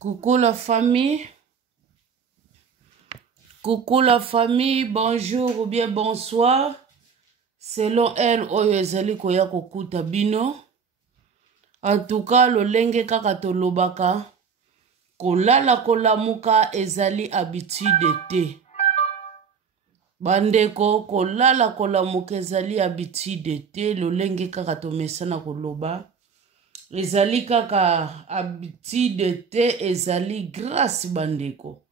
Coucou la famille, bonjour ou bien bonsoir. Selon elle, oyo ezali koya kokuta bino. En tout cas, lolenge kaka tolobaka. Kolala kolamuka ezali habitude te. Bandeko, kolala kolamuka ezali habitude te. Lolenge kaka tomesana koloba. Ezali kaka habitude te, ezali grâce bandeko.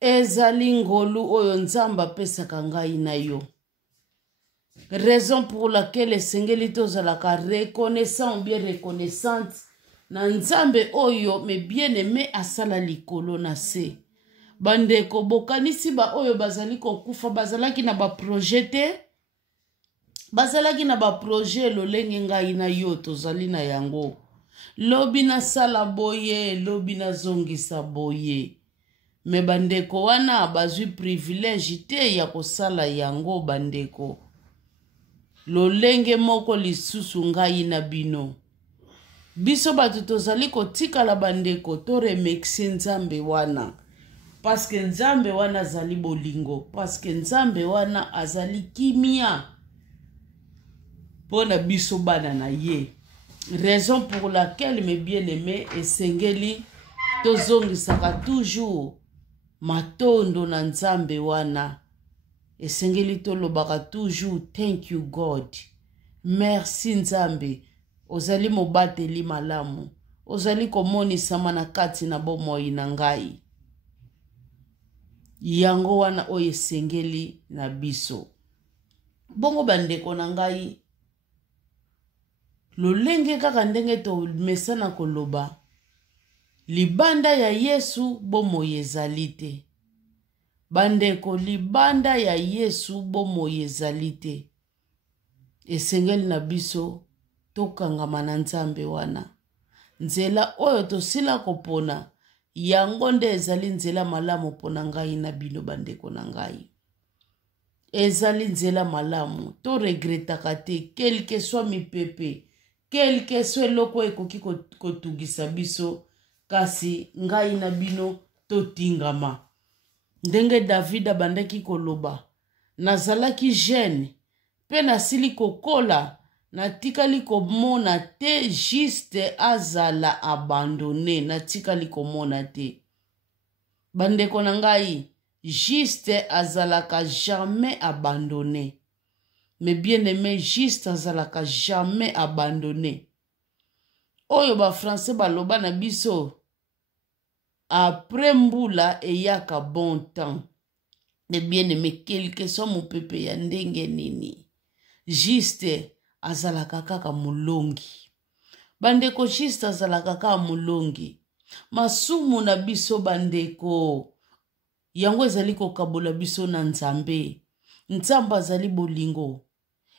Ezali ngolu oyo nzamba pesaka ngai na yo. Raison pour laquelle esengeli tozalaka reconnaissant ou bien reconnaissante na nzambe oyo me bien aimé asala likolo na se. Bandeko bokanisi ba oyo bazali kokufa bazalaki na ba projet te. Bazalaki na ba projet lolenge ngai na yo tozali na yango. Lobi na sala boye, lobi na zongisa boye. Me bandeko wana bazwi privilège te ya kosala yango bandeko. Lolenge moko lisusu ngai na bino. Biso batu tozali kotikala bandeko to remexi nzambe wana. Paske nzambe wana azali bolingo. Paske nzambe wana azali kimia. Pona biso bana na ye. Raison pour laquelle mes bien-aimés esengeli tozongisaka toujours matondo na nzambe wana. Esengeli tolobaka toujours thank you God. Merci nzambe. Ozali mobateli malamu. Ozali komonisama na kati na bomoi na ngai. Yango wana oyo esengeli na biso. Bongo bandeko na ngai. Lolenge kaka ndenge to mesana koloba. Libanda ya Yesu bomoi ezali te. Bandeko libanda ya Yesu bomoi ezali te. Esengeli na biso tokangama na nzambe wana. Nzela oyo tosila kopona. Yango nde ezali nzela malamu pona ngai na bino bandeko na ngai. Ezali nzela malamu. To regretaka te. Quel que soit mi pepe. Quel que soit loko ekoki kotugisa biso. Kasi ngai na bino totingama. Ndenge David abandaki koloba. Nazalaki jeune. Pe nasili kokola. Natikali komona te juste azala abandonné. Natikali komona te. Bandeko na ngai. Juste azalaka jamais abandonné. Mais bien aimé, juste azalaka jamais abandonné. Oyo ba français baloba na biso. Après mbula eyaka bon temps. Mais bien aimé, quel que soit mon pepe ya ndenge nini. Juste azalaka kaka mulongi. Bandeko juste azalaka kaka mulongi. Masumu na biso bandeko. Yango ezali kokabola biso na nzambe. Nzamba azali bolingo.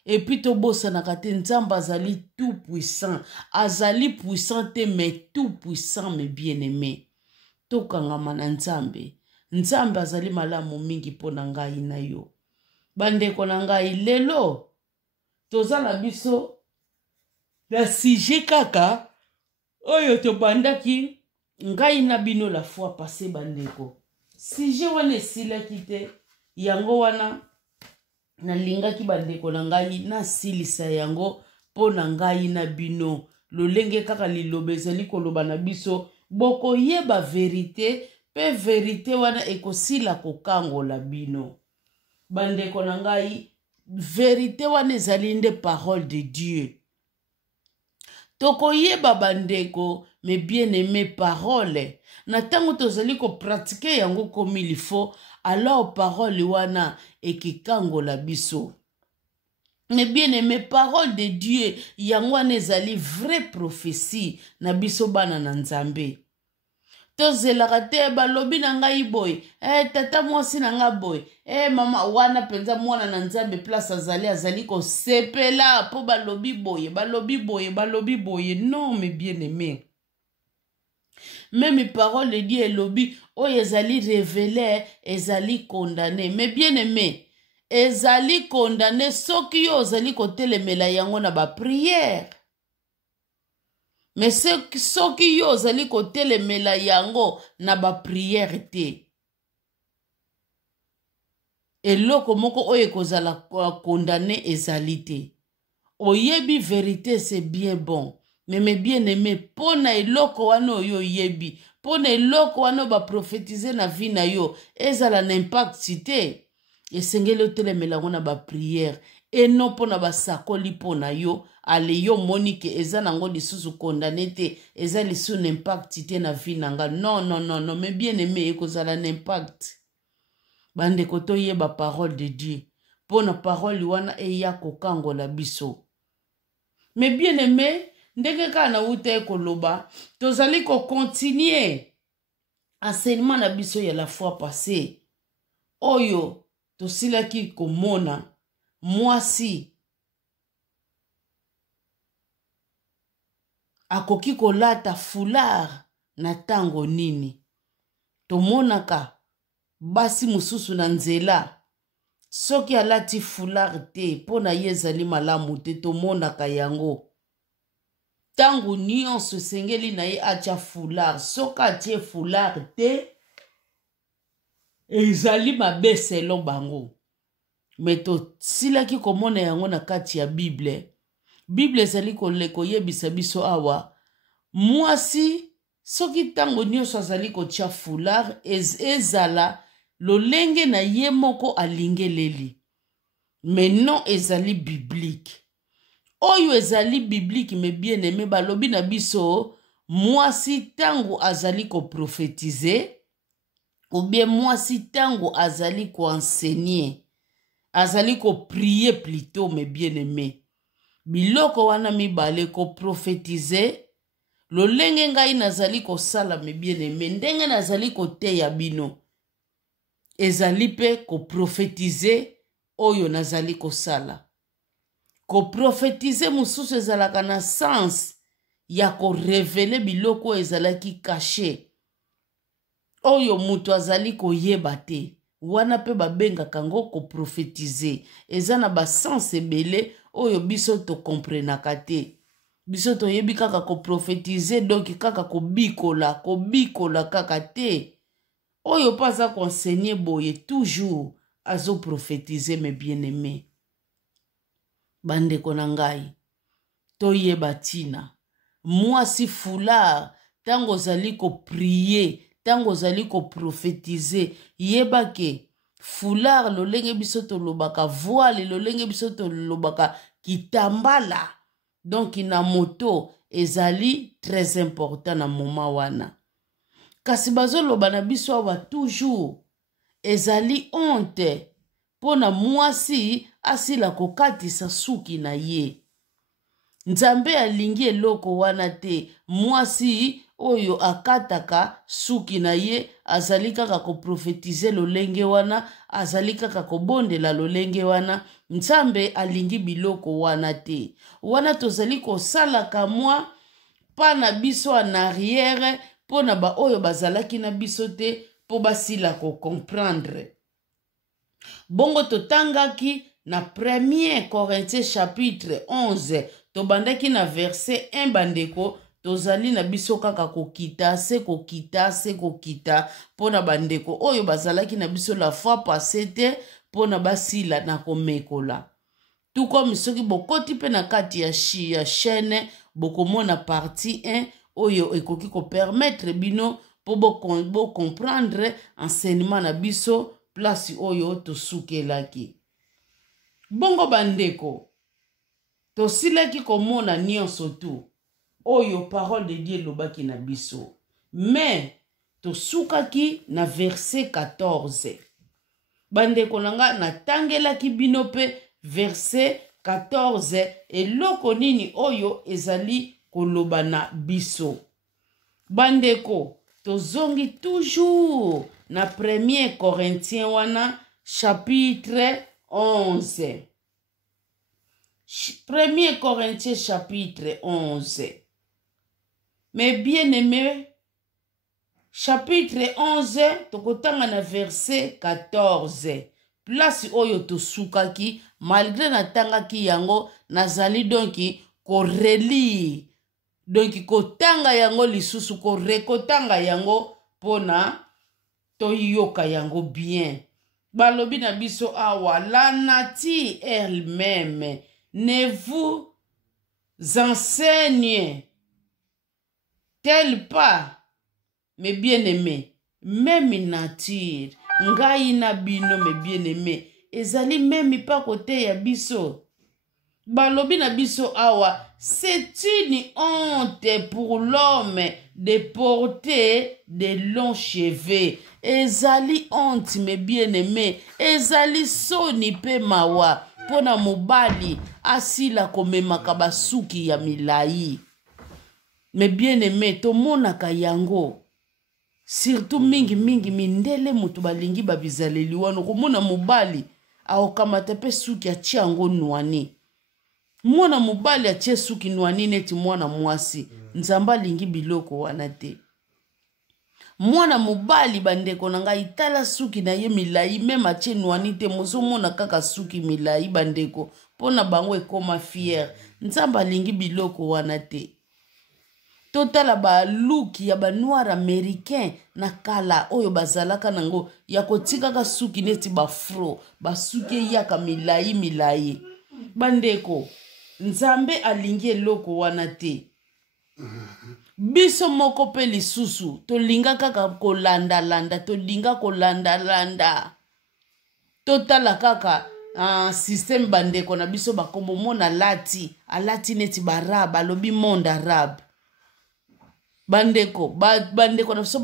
Et puis tobosa na kate nzamba azali tout puissant. Azali puissant te mais tout puissant mais bien aimé. Tokangama na nzambe. Nzambe azali malamu mingi pona ngai na yo. Bandeko na ngai lelo. Tozala biso. La sije kaka. Oyo tobandaki. Ngai na bino la fois passé bandeko. Sije wana esilaki te. Yango wana. Na linga ki bandeko na ngai. Na silisa yango. Pona ngai na bino. Lolenge kaka lilobe ezali koloba na biso. Boko yeba verite. Pe verite wana ekosila kokangola bino. Bandeko na ngai. Verite wana ezali nde parole de Dieu. Toko yeba bandeko. Mais bien aimé parole. Na tango tozali ko pratike yango comme il faut. Alors parole wana ekikangola biso. Mais bien aimé parole de Dieu. Yango wana ezali vraie prophétie. Na biso bana na nzambe. Tozelaka te balobi na ngai boy. Tata mwasi na nga boy. Mama wana penza mwana na nzambe place azali ko sepela po balobi boye. Balobi boye. Non mais bien aimé. Même parole de Dieu elobi. Oyo ezali révélé. Ezali condamné. Mais bien aimé. Ezali condamné. Soki yo ezali kotelemela yango na ba prière. mais soki yo ozali kotelemela yango na bapriere te, eloko moko oyo ekozala kondane ezali te. Oyebi vérité c'est bien bon, mais bien aimé pona eloko wana oyo oyebi, pona eloko wana baprofetize na vie na yo ezala na impact te, esengeli otelemela yango na bapriere eno pona basakoli pona yo ale yo monike eza nango lisusu kondane te, eza lisusu na impact te na vie na nga. Non, mais bien aimé ekozala na impact. Bandeko toyeba parole de Dieu pona parole wana eya kokangola biso. Mais bien aimé, ndenge ka na uta ekoloba, tozali ko continuer enseignement na biso ya la fois passée. Oyo tosilaki komona mwasi akoki kolata foulard na tango nini. Tomonaka basi mususu na nzela soki alati foulard te pona ye ezali malamu te, tomonaka yango. Tango nyonso sengeli na ye atia foulard, soki atie foulard te ezali mabe selon bango. Mais tosilaki komona yango na kati ya Bible. Bible ezali koyebisa biso awa mwasi soki tango nyonso azali kotia foulard ezala lolenge na ye moko alingeleli. Mais non ezali biblique. Oyo ezali biblique mais bien aimé balobi na biso mwasi tango azali ko prophétiser ou bien mwasi tango azali ko enseigner, azali ko prier plutôt mais bien aimé. Biloko wana mibale ko prophétiser lolenge ngai nazali ko sala mais bien aimé, ndenge nazali ko teya bino ezali pe ko prophétiser oyo nazali ko sala. Ko prophétiser mususu ezalaka na sens ya ko révéler biloko ezalaki caché oyo mutu azali koyeba te, wana pe babengaka ngo ko prophétiser. Eza na basens ebele oyo biso to komprenaka te. Biso toyebi kaka ko prophétiser donc kaka kobikola kaka te. Oyo paza konsenye boye toujours azo prophétiser mes bien-aimés. Bandeko na ngai toyeba tina mwasi foulard tango ozali ko prier, tango ozali ko prophétiser, yeba ke foulard lolenge biso tolobaka voile, lolenge biso tolobaka kitambala, donc na moto ezali très important na moment wana. Kasi bazoloba na biso awa toujours ezali honte pona mwasi asila kokatisa suki na ye. Nzambe alingi eloko wana te, mwasi oyo akataka suki na ye azali kaka ko prophétiser lolenge wana, azali kaka kobondela lolenge wana. Nzambe alingi biloko wana te. Wana tozali kosalaka mwa pa na biso en arrière pona ba oyo bazalaki na biso te po basila ko comprendre. Bongo totangaki na 1 Corinthiens chapitre 11 tobandaki na verset 1 bandeko, tozali na biso kaka kokita se kokita pona bandeko oyo bazalaki na biso la fois passée te pona basila na komekola. Tout comme soki bokoti pe na kati ya chaîne bokomona partie 1 oyo ekoki ko permettre bino po bo comprendre enseignement na biso place oyo tosukelaki. Bongo bandeko tosilaki komona nyonso tu oyo parole de Dieu lobaki na biso, mais tosukaki na verset 14. Bandeko nanga natangelaki bino pe verset 14 eloko nini oyo ezali koloba na biso. Bandeko tozongi toujours na 1 Corinthiens wana chapitre 11. 1 Corinthiens chapitre 11. Mais bien aimé, chapitre 11 tokotanga na verset 14. Place oyo tosukaki malgré natangaki yango nazali donki ko relire donc kotanga yango lisusu korekotanga yango pona toyoka yango bien. Balobi na biso awa, la nature elle-même ne vous enseigne-t-elle pas, mes bien-aimés, même nature, ngai na bino mes bien-aimés, ezali même pas côté ya biso. Balobi na biso awa, c'est une honte pour l'homme de porter de longs cheveux. Ezali honte, mes bien-aimés. Ezali soni pe mawa. Pona mobali asila komemaka basuki ya milai. Mes bien-aimés, tomonaka yango. Surtout mingi mindele mutu balingi babizaleli wano. Komona mobali aokamata pe suki atia yango nwani. Mwana mobali atie suki nwani neti mwana mwasi. Nzamba lingi biloko wana te. Mwana mobali bandeko nanga itala suki na ye milai. Meme atie nwani te. Mozo mona kaka suki milai bandeko. Pona bango ekoma fier. Nzamba lingi biloko wana te. Totala ba look ya ba noir américain na kala oyo bazalaka nango. Ya kotika ka suki neti ba fro. Ba suki yaka milai. Bandeko. Nzambe alingi eloko wana te. Biso moko pe lisusu tolinga kaka kolanda tolinga kolanda totala kaka système bandeko na biso bakombo mona alati neti baraba alobi monde arabe bandeko bandeko na biso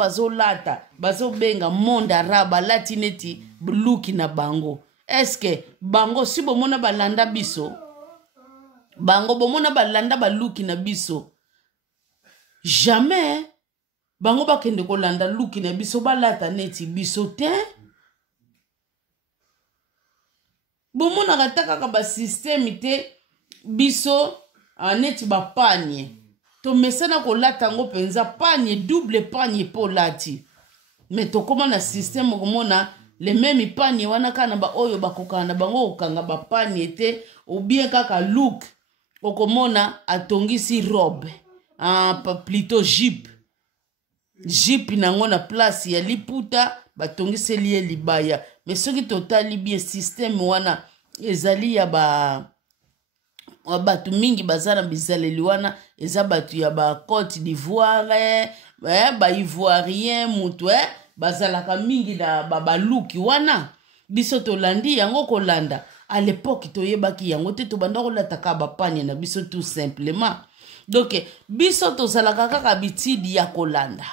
bazobenga monde arabe alati neti luki na bango. Eske bango si bomona balanda biso bango bomona balanda baluki na biso jamais bango bakende kolanda luki na biso balata neti biso te. Bomona kataka ba système te biso neti ba panye to mesana kolata ngo penza panye double panye po lati mais to koma na système komona le même panye wana kana ba oyo bakokana bango okanga ba panye te ou bien kaka look okomona atongisi robe plutôt jipe nango na place ya liputa batongiseli ye libaya. Mais soki totali bien système wana ezali ya batu mingi bazana bizaleli wana eza batu ya ba Côte d'Ivoire ba Ivoirien mutu bazalaka mingi na baluki wana. Biso tolandi yango kolanda. À l'époque, toyebaki yango te tobanda kolataka bapanye na biso tout simplement. Donc, biso tozalaka kaka bitidi ya kolanda.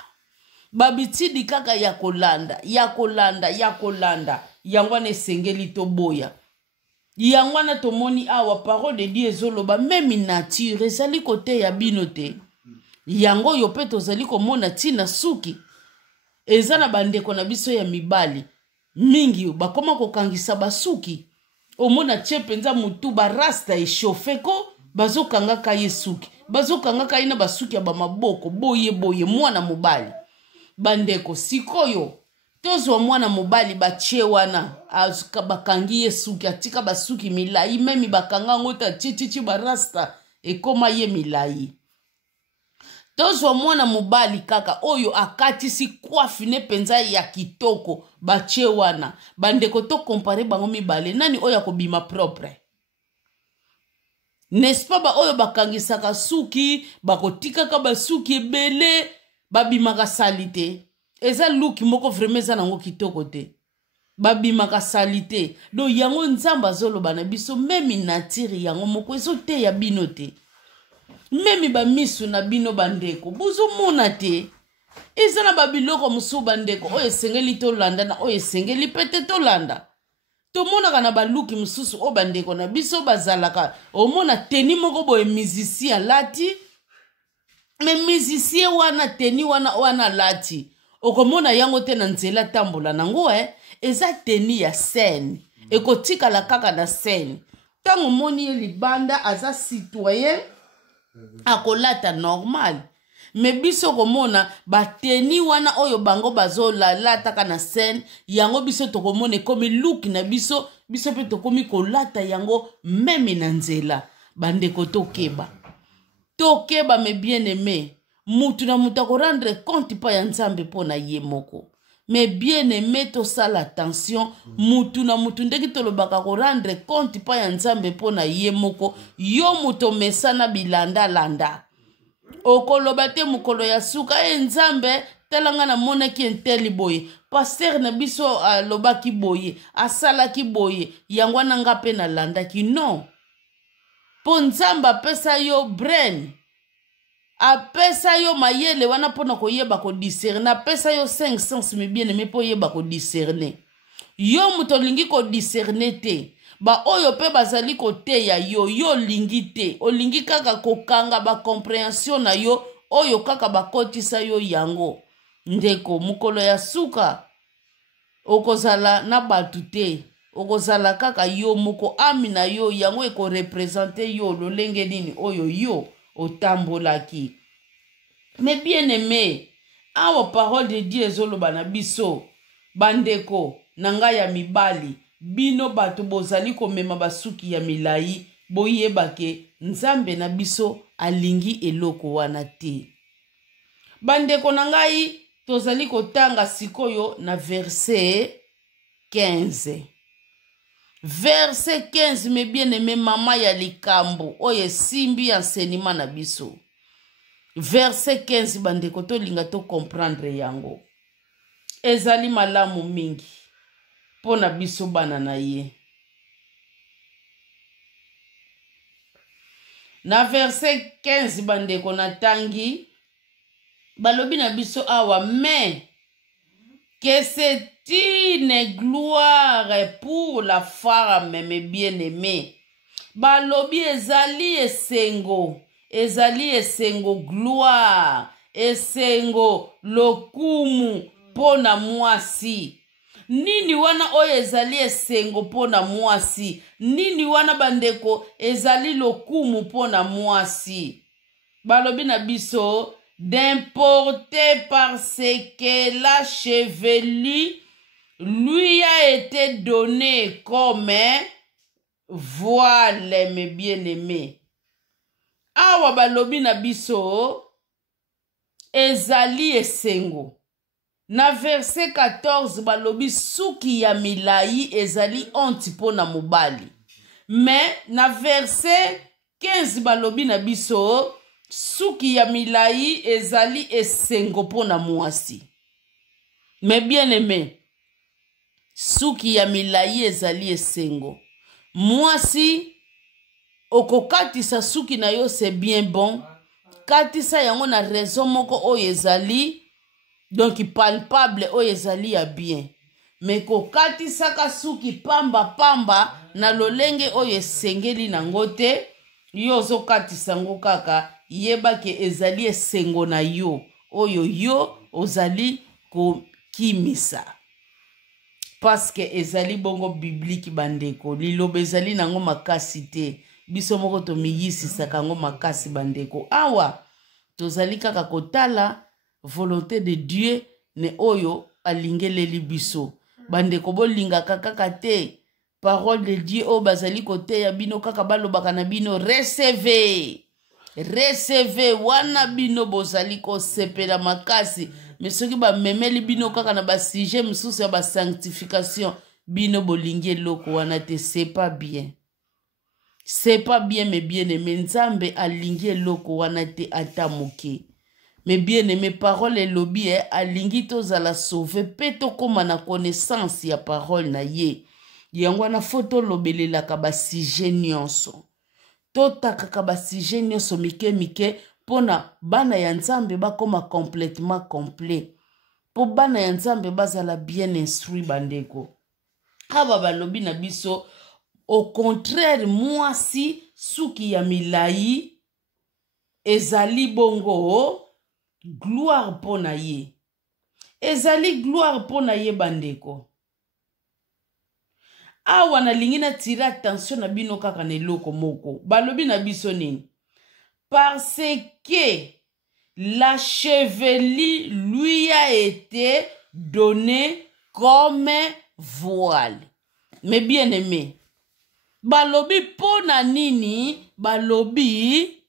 Babitidi kaka ya kolanda. Yangwana esengeli toboya. Yangwana tomoni awa parole de Dieu ezoloba même nature ezali kote ya bino te. Yango yo pe tozali komona tina suki. Ezana bandeko na biso ya mibali. Mingi bakoma kokangisa basuki. Omona tchepenza mutu barasta eshofeko bazokanga ka yesuki bazokanga ka ina basuki ya bamaboko boye mwana mobali bandeko sikoyo tozwa mwana mobali bachie wana azuka bakangi yesuki atika basuki milai memi bakanga ngota chichichi barasta ekoma ye milai. Tozwa mwana mobali kaka oyo akatisi coiffe ne penza ya kitoko bache wana bandeko to compare bango mibale nani oyo akobima propre. N'est-ce pas ba oyo bakangisaka suki bakotika ka basuki ebele babimaka salite. Eza look moko vraiment eza nango kitoko te. Babimaka salite. Do yango nzamba zoloba na biso memi nature yango moko ezo te ya bino te. Memi ba misu na bino bandeko buzo mona te. Ezana babiloko musu bandeko oyo esengeli tolanda na oyo esengeli pete tolanda. Tomona kana baluki mususu o bandeko na biso bazalaka omona teni moko boye musicien lati me musicien wana teni wana lati okomona yango te na nzela tambola nango eza teni ya scène ekotikala kaka na scène tango moni ye libanda aza citoyen akolata normal. Me biso komona bateni wana oyo bango bazolataka na scène yango biso tokomone komi look na biso pe tokomi kolata yango meme na nzela bandeko tokeba tokeba mes bien-aimés mutu na mutu ko rendre compte pa ya nzambe po na ye moko. Mais bien-aimé to sala attention mutu na mutu ndeki tolobaka ko rendre compte pa ya nzambe po na ye moko. Yo muto mesana bilanda landa okoloba te mukolo ya suka nzambe telanga na monaki enteli boye pasteur na biso alobaki boye asalaki boye yango nanga pe na landaki. Non, po nzambe apesa yo brain, apesa yo mayele wana pona koyeba ko discerner, apesa yo 5 sens me bien aimé po yeba ko discerner. Yo muto lingi ko discerner te ba oyo pe bazali ko te ya yo lingi te, olingi kaka kokanga ba compréhension na yo oyo kaka bakotisa yo yango. Ndeko mukolo ya suka okozala na batu te, okozala kaka yo moko ami na yo yango eko represente yo lolenge nini oyo yo otambolaki. Mais bien aimé, awa parole de Dieu ezoloba na biso bandeko nanga ya mibali bino bato bozali komema basuki ya milai boyebake nzambe na biso alingi eloko wana te. Bandeko nangai tozali kotanga sikoyo na verset 15. Verset 15, mes bien-aimés, mama ya likambo oye simbi enseignement na biso. Verset 15 bandeko to linga to comprendre yango. Ezali malamu mingi pona biso bana na ye. Na verset 15 bandeko na tangi balobi na biso awa, mais que c'est une gloire pour la femme, mes bien-aimés. Balobi ezali esengo gloire, esengo lokumu pona mwasi. Nini wana oyo ezali esengo pona mwasi? Nini wana bandeko ezali lokumu pona mwasi? Balobi na biso d'importer parce que la chevelure lui a été donnée comme voile, mes bien-aimés. Awa balobi na biso ezali esengo. Na verset 14 balobi suki ya milai ezali onti pona mobali. Mais na verset 15 balobi na biso suki ya milai ezali esengo pona mwasi. Mais bien aimé, suki ya milai ezali esengo. Mwasi okokatisa suki na yo c'est bien bon. Katisa yango na raison moko oyo ezali donc palpable oyo ezali ya bien. Mais kokatisa ka suki pamba na lolenge oyo esengeli nango te, yo zokatisa ngo kaka yeba ke ezali esengo na yo oyo yo ozali ko kimisa. Parce que ezali bongo biblique bandeko, liloba ezali nango makasi te. Biso moko to miyisisaka ngo makasi bandeko. Awa tozali kaka kotala volonté de Dieu ne oyo alingeleli biso. Bandeko bolinga kaka te parole de Dieu o bazali kote ya bino kaka balobaka na bino recevez. Recevez wana bino bozali kosepela makasi. Mais soki ba memeli bino kaka na ba sujet msusu ya ba sanctification bino bolingi eloko wana te, c'est pas bien. C'est pas bien mes bien-aimés. Nzambe alingi eloko wana te ata moke. Mes bien-aimés, parole elobi alingi tozala sauver pe tokoma na connaissance ya parole na ye. Yango na foto lobelelaka ba sujet nyonso. Totakaka ba sujet nyonso mike pona bana ya Nzambe bakoma complètement complet. Po bana ya Nzambe bazala bien instruit bandeko. Aba balobi na biso au contraire mwasi suki ya milai ezali bongo gloire pona ye. Ezali gloire pona ye bandeko. Awa na lingina tira attention na bino kaka na eloko moko. Balobi na biso nini? Parce que la chevelure lui a été donnée comme voile. Mais bien aimé, balobi pona nini? Balobi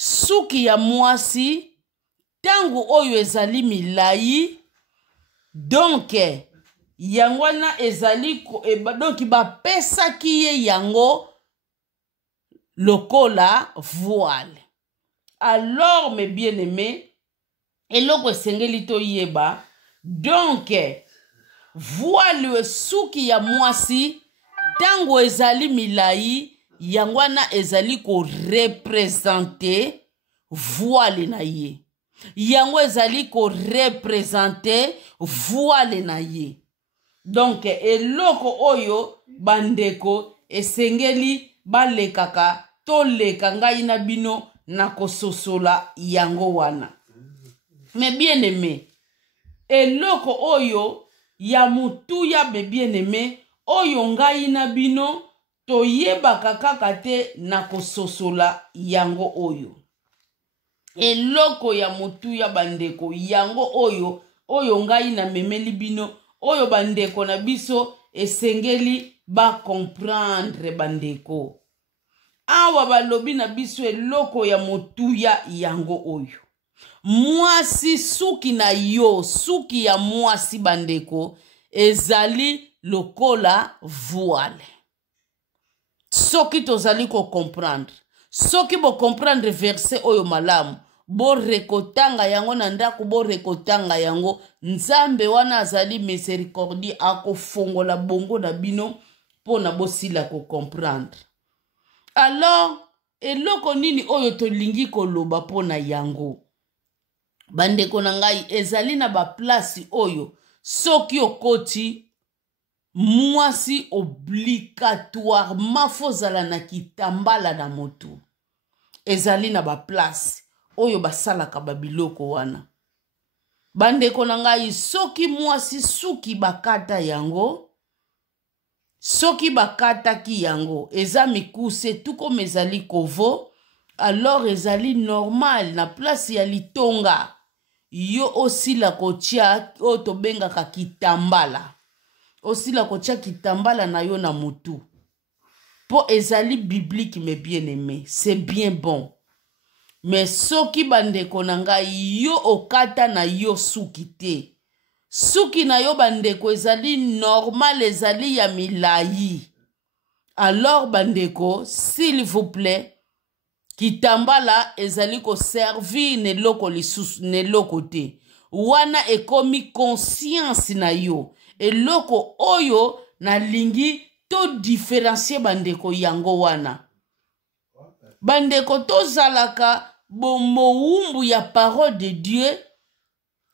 suki ya mwasi tango oyo ezali milai donc yango wana ezali donc bapesaki ye yango lokola voile. Alors mes bien-aimés, eloko esengeli toyeba donc voile suki ya mwasi tango ezali milai yango wana ezali ko représenter voile na ye. Yango ezali ko représenter voile na ye. Donc eloko oyo bandeko esengeli balekaka toleka ngai na bino na kososola yango wana. Mais bien aimé, eloko oyo ya mutuya be bien aimé oyo ngai na bino toyebaka kaka te na kososola yango oyo. Eloko ya mutuya bandeko yango oyo ngai na memeli bino oyo bandeko na biso esengeli ba comprendre bandeko. Awa balobi na biso eloko ya mutuya yango oyo. Mwasi suki na yo, suki ya mwasi bandeko ezali lokola voile. Soki tozali ko comprendre. Soki bo comprendre verset oyo malamu. Bo rekotanga yango na ndako bo rekotanga yango. Nzambe wana azali miséricordie ako fongola bongo na bino pona bosila ko comprendre. Alors, eloko nini oyo tolingi koloba pona yango. Bandeko na ngai ezali na ba place oyo soki okoti mwasi obligatoirement fozala na kitambala na motu. Ezali na ba place oyo basalaka babiloko wana. Bandeko na ngai soki mwasi suki bakata yango, soki bakata ki yango, eza mikuse tuko mezali kovo, alors ezali normal na place ya litonga. Yo osila kotia oto benga ka kitambala. Osila kotia kitambala na yo na mutu. Po ezali biblique mais bien aimé. C'est bien bon. Mais soki bandeko na ngai yo okata na yo suki te. Suki na yo bandeko ezali normal ezali ya milai. Alors bandeko, s'il vous plaît, kitambala ezali ko servir ne loko lisusu ne loko te. Wana ekomi conscience na yo. E loko oyo na lingi to différencier bandeko yango wana. Bandeko to zalaka bomowumbu ya parole de Dieu.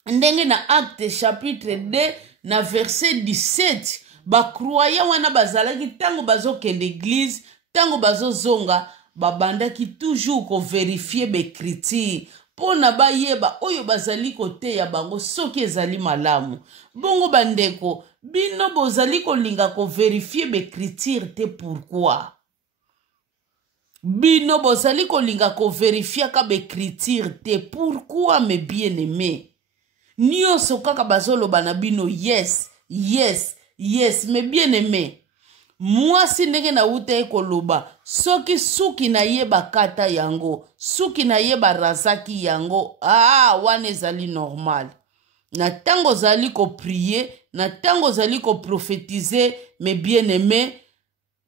Ndenge na acte chapitre 2 na verset 17. Ba croyant wana bazalaki tango bazo ke l'église, tango bazo zonga. Babandaki toujours ko vérifier l'écriture pona ba yeba oyo bazali kote ya bango soki ezali malamu. Bongo bandeko bino bozali ko linga ko vérifier l'écriture te pourquoi? Bino bozali ko linga ko vérifier ka l'écriture te pourquoi mes bien-aimés? Nyonso kaka bazolo bana bino yes, yes, yes mes bien-aimés. Mwasi ndenge na uta ekoloba soki suki na ye bakata yango suki na ye barazaki yango wana ezali normal na tango zali ko prier na tango zali ko prophétiser mes bien-aimés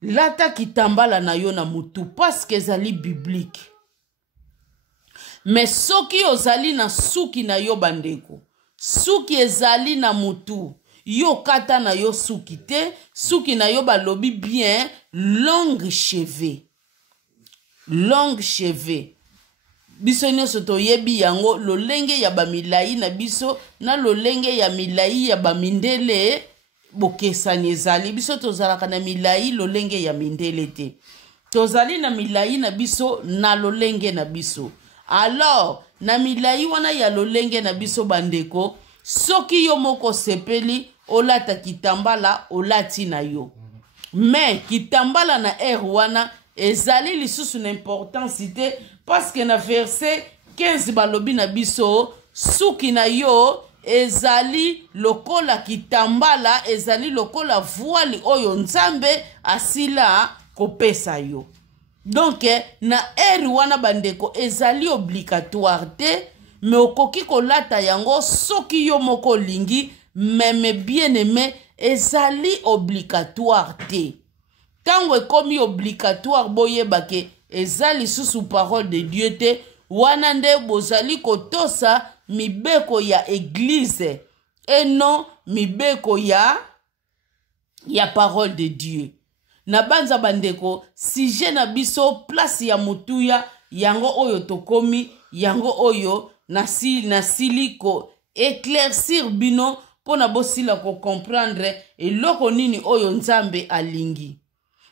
lata kitambala na yo na mutu parce que ezali biblique. Mais soki ozali na suki na yo bandeko suki ezali na mutu yo kata na yo suki te, suki na yo balobi bien, longue cheveux. Longue cheveux. Biso nyonso toyebi yango, lolenge ya bamilai na biso, na lolenge ya milai ya bamindele, bokesani ezali. Biso tozalaka na milai, lolenge ya mindele te. Tozali na milai na biso, na lolenge na biso. Alors, na milai wana ya lolenge na biso bandeko, soki yo moko sepeli, olata kitambala olati na yo. Mais kitambala na wana ezali lisusu na importance te parce que na verset 15 balobi na biso suki na yo ezali lokola kitambala ezali lokola voile oyo nzambe asila kopesa yo. Donc na eri wana bandeko ezali obligatoire te, mais okoki kolata yango soki yo moko lingi, meme bien aimé ezali obligatoire te. Tango ekomi obligatoire boyeba ke ezali sous parole de Dieu te, wana nde bozali kotosa mibeko ya église et non mibeko ya parole de Dieu. Na banza bandeko, sujet na biso place ya mutuya yango oyo tokomi, yango oyo nasili ko éclaircir bino pona bosila ko comprendre eloko nini oyo Nzambe alingi.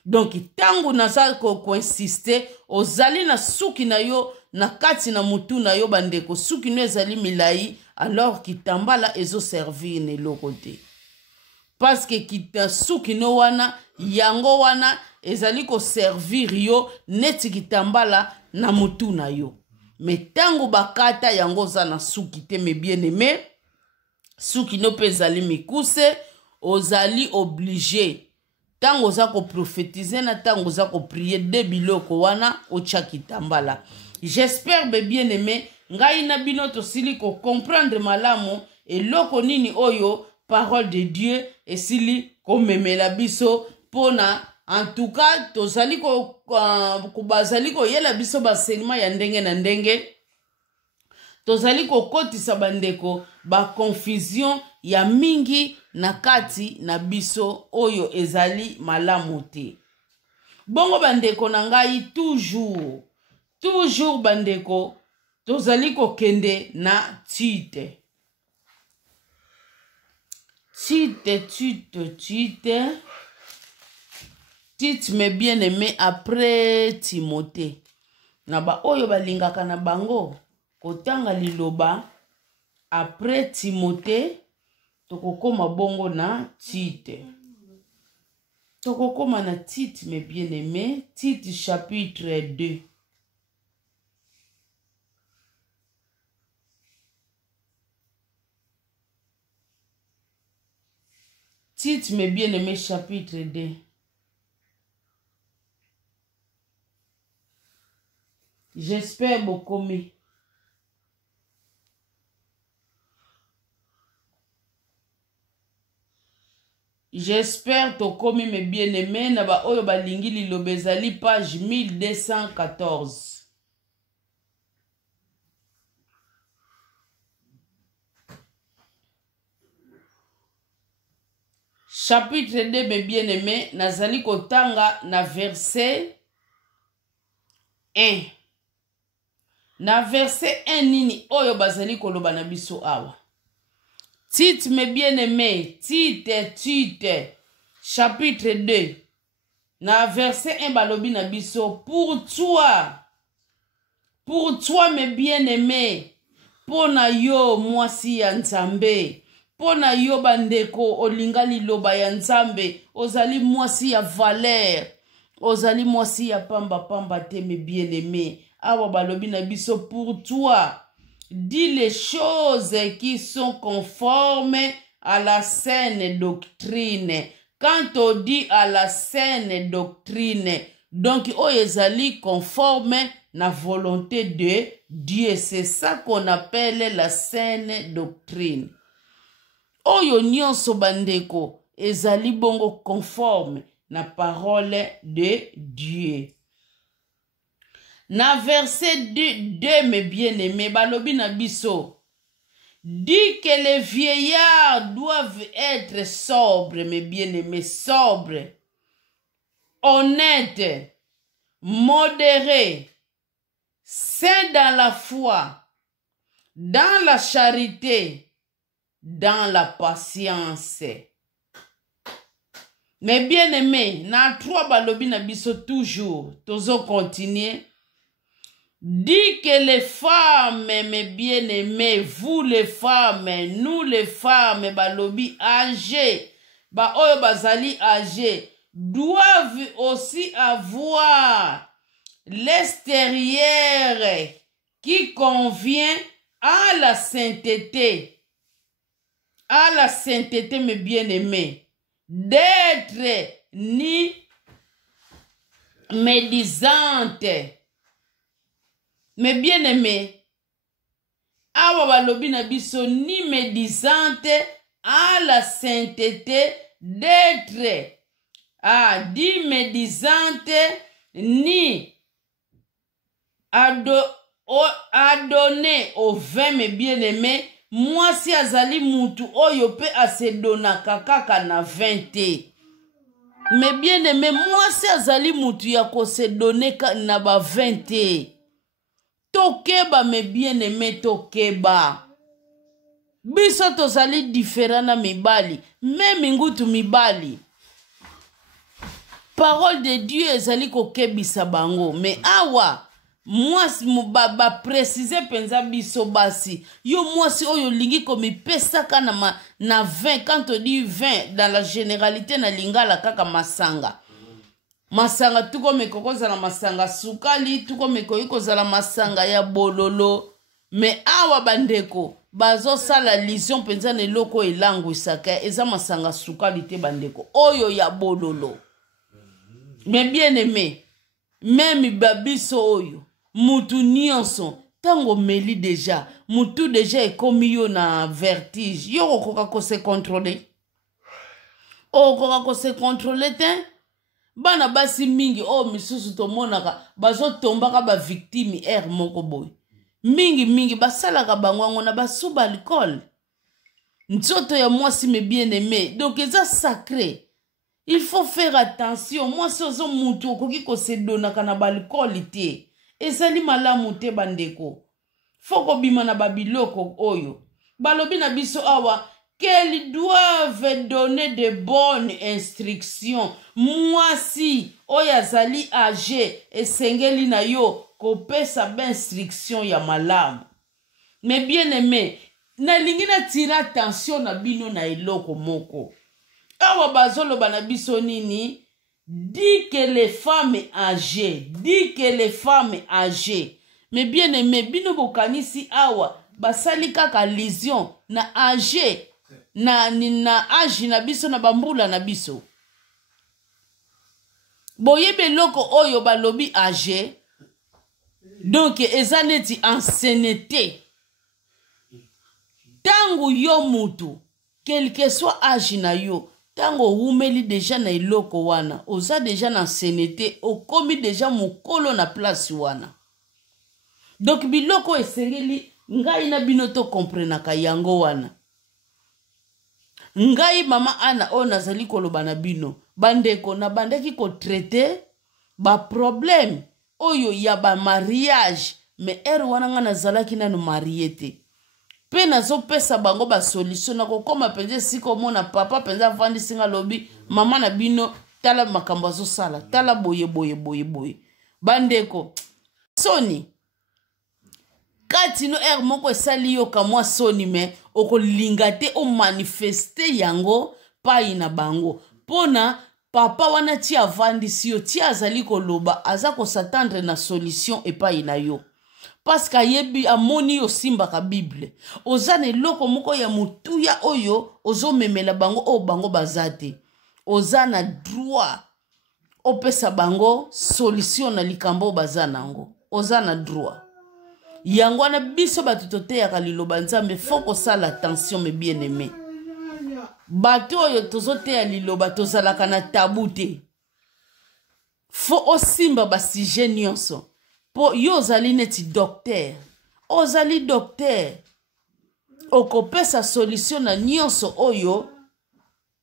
Donc tangu naza ko insister ozali na suki na yo na kati na mutu na yo bandeko, suki no ezali milai, alors kitambala ezo servir ne eloko te. Parce que kita suki no wana yango wana ezali ko servir yo neti kitambala na mutu na yo. Mais tangu bakata yango za na suki te, me bien aimé, suki no pe ezali mikuse, ozali obligé tango za ko prophétiser na tango za ko prier de biloko wana ocha kitambala. J'espère bien aimé ngai na bino tosili ko comprendre malamu eloko nini oyo parole de Dieu esili ko memela biso pona. En tout cas tozali ko bazali ko yela biso basenima ya ndenge na ndenge, tozali ko kotisa bandeko ba confusion ya mingi na kati na biso oyo ezali malamu te. Bongo bandeko na ngai toujours bandeko tozali ko kende na Tite. Tite me bien aimé après Timothée. Na ba oyo balingaka na bango kotanga liloba après Timothée, tokokoma bongo na Tite. Tokokoma na Tite me bien aimé, Tite chapitre 2. Tite me bien aimé chapitre 2. J'espère beaucoup. J'espère tokomi mes bien-aimés na ba oyo balingi liloba ezali page 1214. Chapitre 2 mes bien-aimés, nazali kotanga na verset 1. Na verset 1 nini oyo bazali koloba na biso awa. Tite mes bien-aimés, Tite, chapitre 2. Na verset 1 balobi na biso, pour toi mes bien-aimés, pona yo mwasi ya Nzambe, pona yo bandeko olinga liloba ya Nzambe, ozali mwasi ya valeur, ozali mwasi ya pamba te mes bien-aimés. Awa balobi na biso, pour toi, dis les choses qui sont conformes à la saine doctrine. Quand on dit à la saine doctrine, donc ezali conforme na volonté de Dieu. C'est ça qu'on appelle la saine doctrine. Oyo nyonso bandeko ezali bongo conforme na parole de Dieu. Na verset 2 mes bien-aimés, balobi na biso, dit que les vieillards doivent être sobres, mes bien-aimés, sobres, honnêtes, modérés, saints dans la foi, dans la charité, dans la patience. Mes bien-aimés, na 3 balobi na biso toujours, tozo continuer. Dit que les femmes, mes bien-aimés, vous les femmes, nous les femmes, balobi âgées, ba oyo bazali âgées, doivent aussi avoir l'extérieur qui convient à la sainteté. À la sainteté, mes bien-aimés, d'être ni médisante. Mais bien aimé, awa balobi na biso ni médisante à la sainteté d'être. Ah, dit médisante ni adonné au vin, mes bien-aimés, moi si azali mutu oyo pe asedonaka kaka na 20. Mes bien-aimés, moi si azali mutu ya kosedone na ba 20. Tokeba, mes bien-aimés, tokeba. Biso tozali différent na mibali, même ngutu mibali. Parole de Dieu ezali kokebisa bango, mais awa mwasi ba préciser penza biso basi. Yo mwasi oyo lingi komi pesaka na 20, quand on dit 20 dans la généralité na lingala kaka masanga. Masanga tuko mekoko zala masanga sukali, tuko meko zala masanga ya bololo. Mais awa bandeko bazo sala lision penza ne loko elangwisaka eza masanga sukali te bandeko oyo ya bololo. Mais bien aimé, même babiso oyo mutu nyonso tango meli déjà mutu déjà ekomi yo na vertige yo okoka ko se contrôler. Okoka ko se contrôler te. Bana basi mingi misusu tomonaka bazo tombaka ba victime moko boy. Mingi basalaka bango na basuba alcool. Nzoto ya mwasi me bien aimé. Donc eza sacré. Il faut faire attention. Moi sozo mutu okoki ko se donaka na ba alcool te. Ezali malamu te bandeko. Foko bima na babiloko oyo. Balobi na biso awa qu'elles doivent donner de bonnes instructions. Mwasi oyazali âgé esengeli na yo kopesa ba instruction ya malamu. Mais bien aimé, na lingi na tira attention na bino na eloko moko. Awa bazolo bana biso nini? Dit que les femmes âgées, mais bien aimé, bino bokanisi awa basali kaka lésion na âgé na âge na biso na bambula na biso. Boyebe loko oyo balobi âgé, donc eza neti ancienneté. Tango yo mutu, quel que soit âge na yo, tango umeli déjà na iloko wana, oza déjà na ancienneté, okomi déjà mukolo na place wana. Donc biloko esengeli ngai na bino to komprenaka yango wana. Ngai mama Ana o nazali koloba na bino bandeko na bandeki ko traiter ba problème oyo ya ba mariage, mais wana nga nazalaki nanu mariete. Pe nazo pesa bango ba solution na kokoma penze siko mona papa penza vandi singa lobi mama na bino tala makambo azo sala tala boye. Bandeko soni kati no moko esali yo kamwa soni me okolinga te o manifeste yango pai na bango. Pona papa wana ti avandisi yo ti azali koloba aza kosatendre na solution epai na yo. Parce que yebi amoni yo simbaka Bible. Ozane loko moko ya mutuya oyo ozo memela bango o bango bazate. Ozana droit opesa bango solution na likambo bazanango. Ozana droit. Yango na biso batutote ya kaliloba nzambe foko sala attention mes bien-aimés. Bato oyo tozote ya liloba tozalaka na tabute. Fo osimba ba sujet nyonso. Po yo ozali neti docteur. Ozali docteur. Okopesa solution na nyonso oyo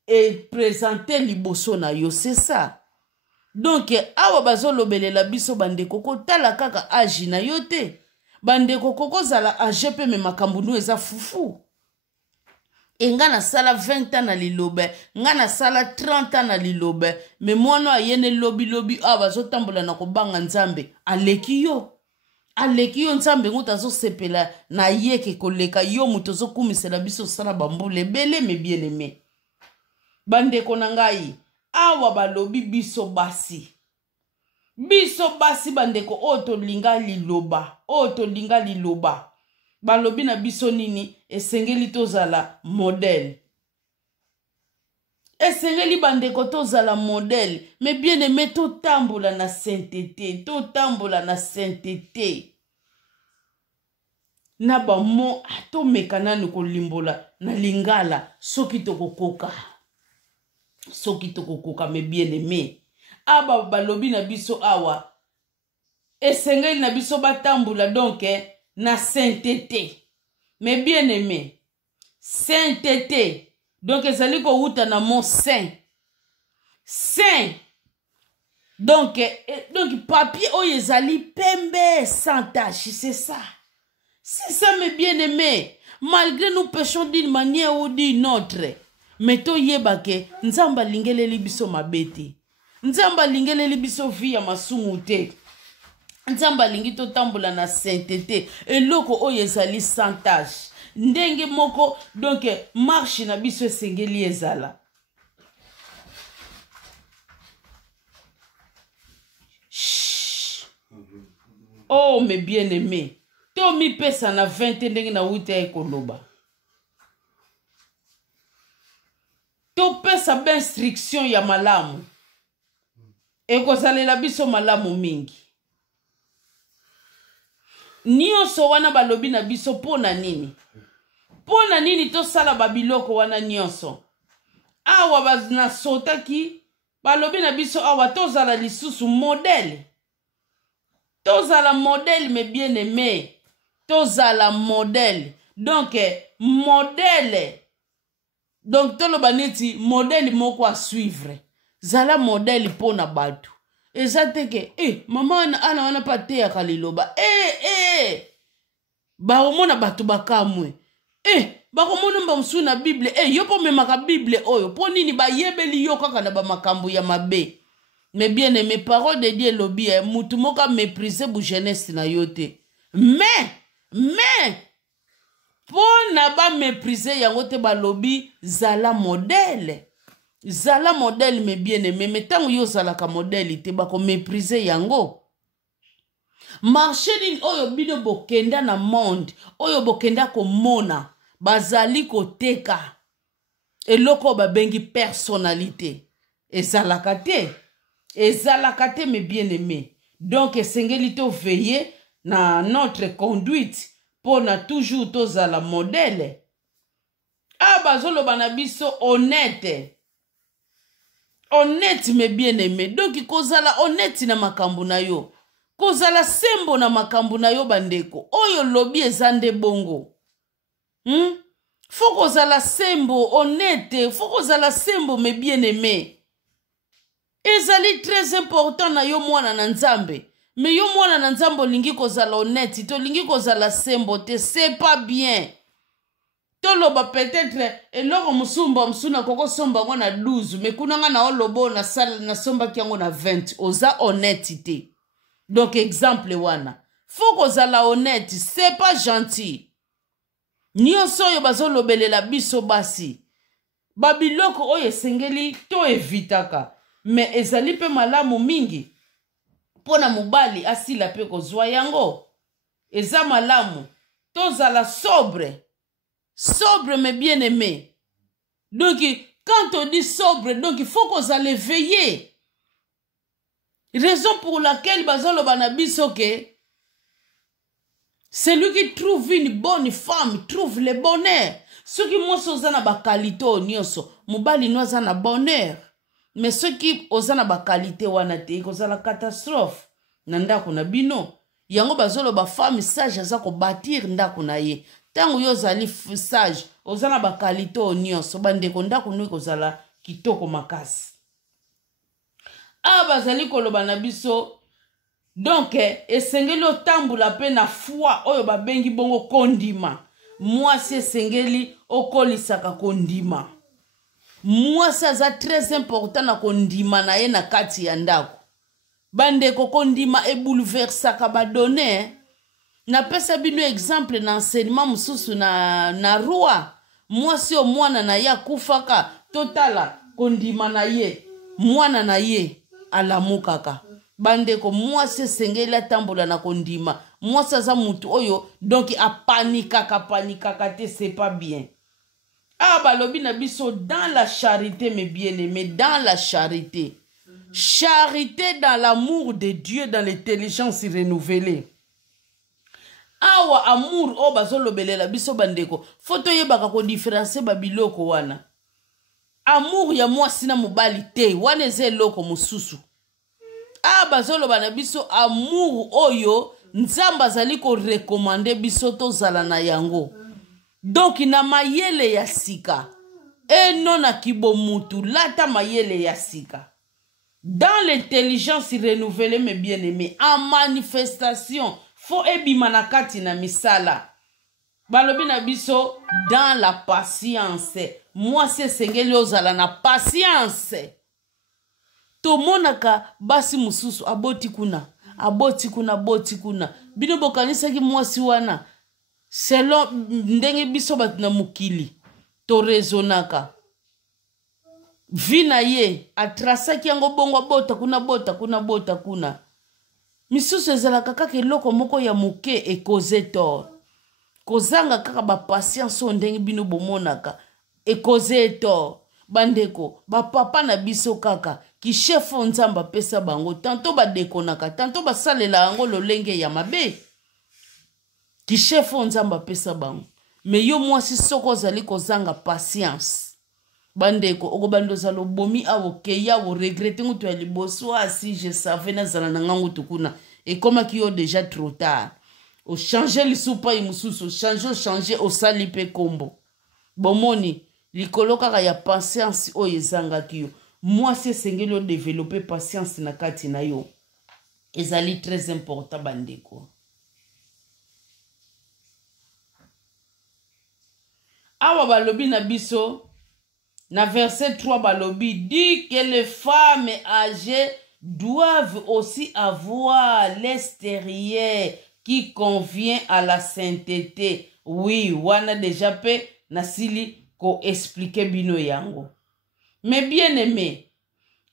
et présenter liboso na yo, c'est ça. Donc awa bazolobelela biso bandeko kotala kaka agi na yo te. Bandeko koko zala age pe me makambu nu eza fufu. E nga na sala 20 ans na lilobe, nga na sala 30 ans na lilobe, me mwana ayene lobi awa zotambola na kobanga nzambe, aleki yo nzambe nguta zo sepela na yeke koleka yo muto zo kumisela biso sala bambule bele me bien aimé. Bandeko na ngai, awa balobi biso basi. Biso basi bandeko oto linga liloba. Balobi na biso nini esengeli tozala modèle. esengeli bandeko tozala modèle mais bien aimé totambola na sainteté totambola na sainteté na bamo atomeka nanu kolimbola na lingala soki tokokoka mais bien aimé aba balobi na biso awa esengeli na biso batambola donc na sainteté mais bien aimé sainteté donc ezali kouta na mon saint donc papier oyo ezali pembe sans tache c'est ça mes bien-aimés malgré nous péchons d'une manière ou d'une autre mais toyeba ke nzamba lingeleli biso mabete nzamba lingeleli biso vi ya masumu te nzamba lingi totambola na sainteté eloko oyo ezali sans tache ndenge moko donc marche na biso esengeli ezala oh mes bien-aimés to mi pesa na 20 ndenge na wuta ekoloba to pesa ba instruction ya malamu ekosalela biso malamu mingi nyonso wana balobi na biso pona nini tosala babiloko wana nyonso awa banasotaki balobi na biso awa tozala lisusu modèle tozala modèle mais bien aimé tozala modèle donc modèle donc toloba neti modèle moko a suivre zala modèle pona bato eza teke mama ana wana pa teyaka liloba baomona bato bakamwe bakomona mba mosusu na bible yo mpo memaka bible oyo mpo nini bayebeli yo kaka na bamakambo ya mabe mais bien aimé parole de Dieu elobi mutu moko améprise bu jeunesse na yo te mais mpo na baméprise yango te balobi zala modèle mais bien aimé mais ntango yo ozalaka modèle te bakoméprise yango marché nini oyo bino bokenda na monde oyo bokenda komona bazali koteka eloko babengi personnalité ezalaka te mais bien aimé donc esengeli to veiller na notre conduite pona toujours tozala modèle bazoloba na biso honnête mais bien aimé donc kozala honnête na makambo na yo kozala sembo na makambo na yo bandeko oyo lobi eza nde bongo faut kozala sembo honnête faut kozala sembo mais bien aimé ezali très important na yo mwana na nzambe mais yo mwana na nzambe olingi kozala honnête tolingi kozala sembo te c'est pas bien toloba peut-être eloko musumba musuna koko somba ngo na 12 mais kunanga na olobo na sala na somba kiango na 20 oza honnêteté donc exemple wana faut kozala honnête c'est pas gentil nyonso oyo bazolobelela biso basi babiloko oyo esengeli to evitaka mais ezali pe malamu mingi pona mobali asila pe kozwa yango eza malamu tozala sobre mais bien aimé donc quand on dit sobre donc il faut qu'on s'aille veiller raison pour laquelle bazoloba na biso ke celui qui trouve une bonne femme trouve le bonheur soki mwasi oza na bakalite oyo nyonso mobali no aza na bonheur mais soki oza na bakalite wana te ekozala catastrophe na ndako na bino yango bazoloba femme sage aza kobatir ndako na ye ntango yo ozali sage oza na bakalite oyo nyonso bandeko ndako no ekozala kitoko makasi bazali koloba na biso donc esengeli otambola pe na foi oyo babengi bongo kondima mwasi esengeli okolisaka kondima mwasi aza très important na kondima na ye na kati ya ndako bandeko kondima ebouleversaka badone napesa bino exemple na enseignement mosusu na roi mwasi o mwana na ye akufaka totala kondima na ye mwana na ye alamukaka bandeko mwasi esengeli atambola na kondima mwasi aza mutu oyo donc apanikaka te c'est pas bien Ah, balobi na biso dans la charité, mes bien-aimés, dans la charité. Charité dans l'amour de Dieu, dans l'intelligence renouvelée. Awa amour o bazolobelela biso bandeko. Foto yebaka ko différencier babiloko wana. Amour ya mwasi na mobali te, wana eze eloko mosusu. Ah, bazoloba na biso amour oyo nzamba azali ko recommander biso tozala na yango. Donc na mayele ya sika. Eno na kibomutu lata mayele ya sika. Dans l'intelligence renouvelée, mes bien-aimés, en manifestation, faut ebimana kati na misala. Balobi na biso dans la patience. Moi c'est sengeli ozala na patience. Tomonaka basi mususu aboti kuna, boti kuna. Bino bokanisa ki mwasi wana. Selon ndenge biso bat na mukili. To rezonaka. Vina ye atrasaki yango bongo bota kuna. Misusu ezalaka kaka eloko moko ya muke e cause tort. Kozanga kaka ba patience ndenge bino bomonaka e cause tort. Bandeko ba papa na biso kaka ki chef nzamba pesa bango tanto ba dekonaka tanto ba salela yango lolenge ya mabe. Ki chef nzamba pesa bango. Me yo mwasi soko zali kozanga patience. Bandeko okobando zalo bomi awoke ya wo regretter ngutu ya liboso si je savais na zala nanga ngutu kuna et comme ki yo déjà trop tard o changer li soupa imususu changer o sali pe kombo bomoni likolo kaka ya patience o yezanga kiyo moi c'est sengeli o développer patience na kati na yo ezali très important bandeko. Awa balobi na biso na verset 3 balobi dit que les femmes âgées doivent aussi avoir l'extérieur qui convient à la sainteté. Oui, wana déjà pe nasili ko expliquer bino yango. Mais bien aimé,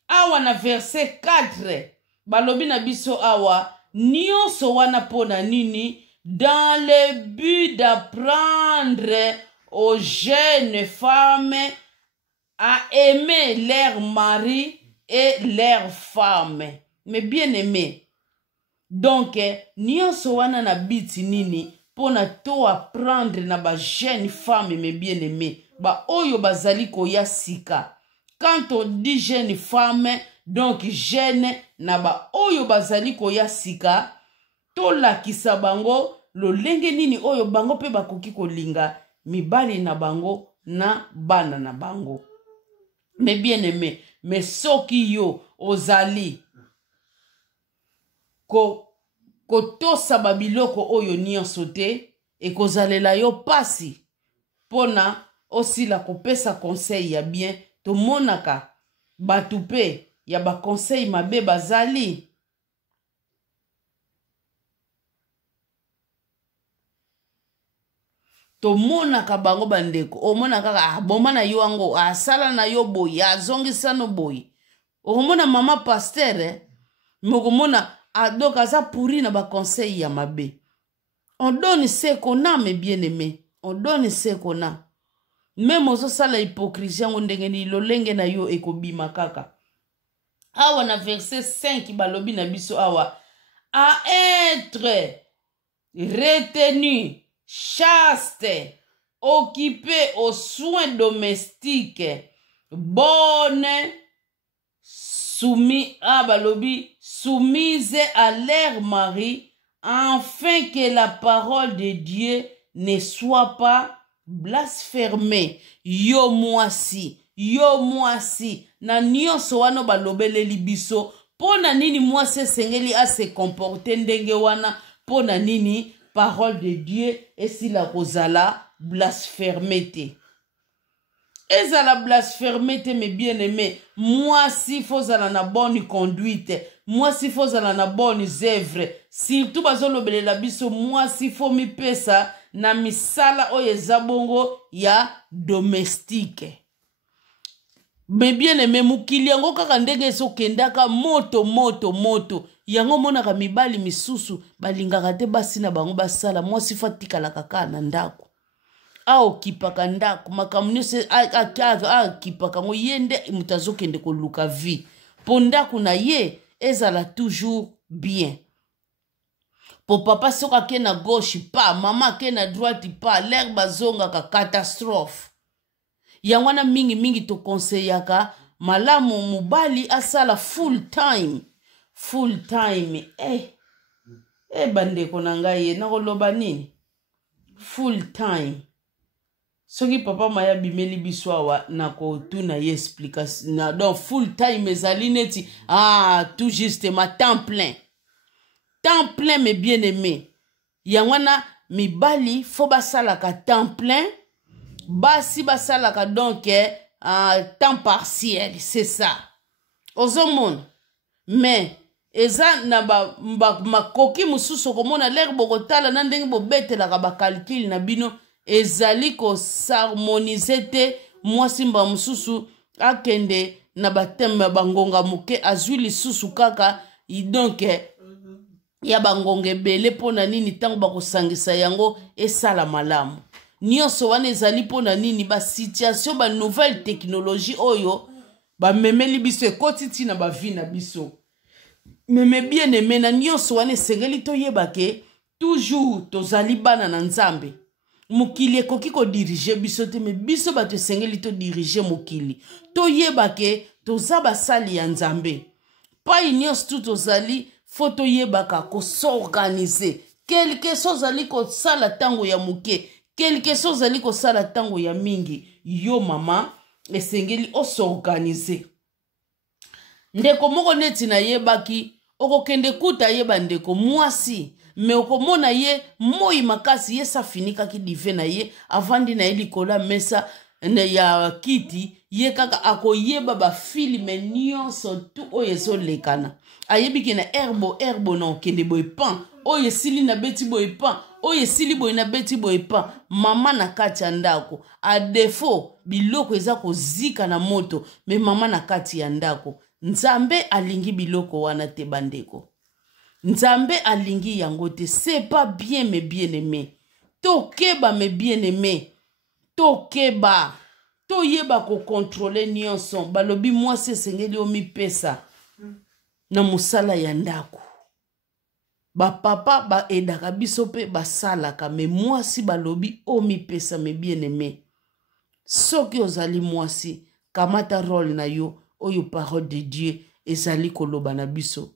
awa na verset 4 balobi na biso awa nyonso wana pona nini dans le but d'apprendre aux jeunes femmes à aimer leur mari et leur femme. Mais bien aimé. Donc, nyonso wana na biti nini pona to apprendre na ba jeune femme mais bien aimé. Ba oyo bazali koya sika. Quand on dit jeune femme, donc jeune na ba oyo bazali koya sika, to lakisa bango lolenge nini oyo bango pe bakoki kolinga mibali na bango na bana na bango. Mais bien aimé, mais soki yo ozali kotosa babiloko oyo nyonso te e kozalela yo pasi pona osila kopesa conseil ya bien tomonaka batu pe ya ba conseil mabe bazali. Tomonaka bango bandeko omona kaka boma na yo ango asala na yo boy azongisa no boy omona mama pasteur mokomona adoka za pourri na ba conseil ya mabe. On donne ce qu'on a mes bien-aimés, on donne ce qu'on a. Même ozo sala hypocrisie ngo ndenge ni lolenge na yo ekobima kaka. Awa na verset 5 balobi na biso awa à être retenu chaste, occupé aux soins domestiques, bonne, soumise à leur mari, afin que la parole de Dieu ne soit pas blasphémée. Yo mwasi, na nyonso wana balobeleli biso, pona nini mwasi sengeli a se comporter ndenge wana, pona nini parole de Dieu et si la kozala blasphémete. Ezala blasphémete mes bien-aimés. Moi si fozala na bonne conduite, moi si fozala na bonnes œuvres, surtout bazolobelela biso moi si fo mi pesa na misala oyo ezabongo ya domestique. Mais bien-aimé mukili yango kaka ndenge esokendaka moto. Yango monaka mibali misusu balingaka te basi na bango basala mwasi fatika la kaka na ndako. aokipaka ndako makambo nyonso akipaka ngo ye nde moto azokende koluka vie mpo ndako na ye ezala toujours bien. Po papa soki ake na gauche pa mama ake na droite pa l'air bazongaka catastrophe. Yango wana mingi tokonseyaka malamu mobali asala full time bandeko na ngai ye nakoloba nini full time. Soki papa maya bimeli biso awa nakotuna ye explication na donc full time ezali neti tout juste ma temps plein mes bien-aimés. Yango wana mibali fo basalaka temps plein basi basalaka donc temps partiel, c'est ça ozomona. Mais eza na makoki mususu komona lere bokotala na ndenge bobetelaka bakalkile na bino ezali kosharmonize te. Mwasi mba mususu akende na bateme bangonga muke azwi lisusu kaka donc ya bangonga ebele mpona nini ntango bakosangisa yango esala malamu. Nyonso wana ezali mpona nini basituation banouvelle technologie oyo bamemeli biso ekoti ntina bavi na biso. Meme bien aimé na nyonso wana esengeli toyeba ke toujours tozali bana na Nzambe. Mokili ekoki kodirige biso te me biso bato esengeli todirige mokili. Toyeba ke toza basali ya Nzambe. Pai nyonso tu tozali fo toyebaka kosorganize. Quelque chose ozali kosala tango ya moke, quelque chose ozali kosala tango ya mingi. Yo mama esengeli osorganize. Ndeko moko neti na yebaki okokende kuta yeba ndeko mwasi me okomona ye moi makasi ye safinika ki dive na ye avandi na ye likola mesa ya kiti ye kaka akoyeba ba filme nyonso tu oyo ezolekana ayebiki na herbo na okende boye pan oyo esili na beti boye pan oyo esili boye na beti boye pan mama na kati ya ndako a defo biloko eza kozika na moto me mama na kati ya ndako. Nzambe alingi biloko wana te bandeko. Nzambe alingi yango te. C'est pas bien mes bien-aimés. Tokeba mes bien-aimés. Tokeba. Toyeba ko contrôler nyonso. Balobi mwasi esengeli omipesa na musala ya ndako. Ba papa ba edaka biso pe basalaka me mwasi balobi omipesa mes bien-aimés. Soki ozali mwasi kamata role na yo. Oyo parole de Dieu ezali koloba na biso.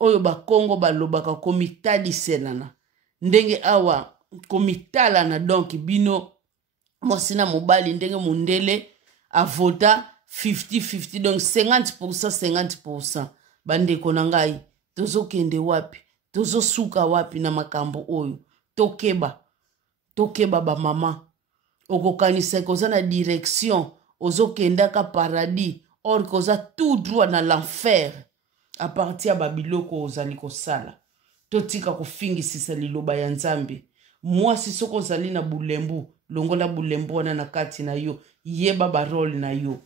Oyo bakongo balobaka komitali selana. Ndenge awa komitala na donc bino mwasina mobali ndenge mundele avota 50-50 donc 50%. Bandeko na ngai tozo kende wapi? Tozo suka wapi na makambo oyo? Tokeba ba mama. Okokanisa koza na direction ozo kendaka paradis. Or koza tout droit na l'enfer a partir ba biloko ozali kosala. Totika kofingisisa liloba ya Nzambe. Mwasi soko ozali na bulembu longola bulembu wana na kati na yo yeba ba role na yo.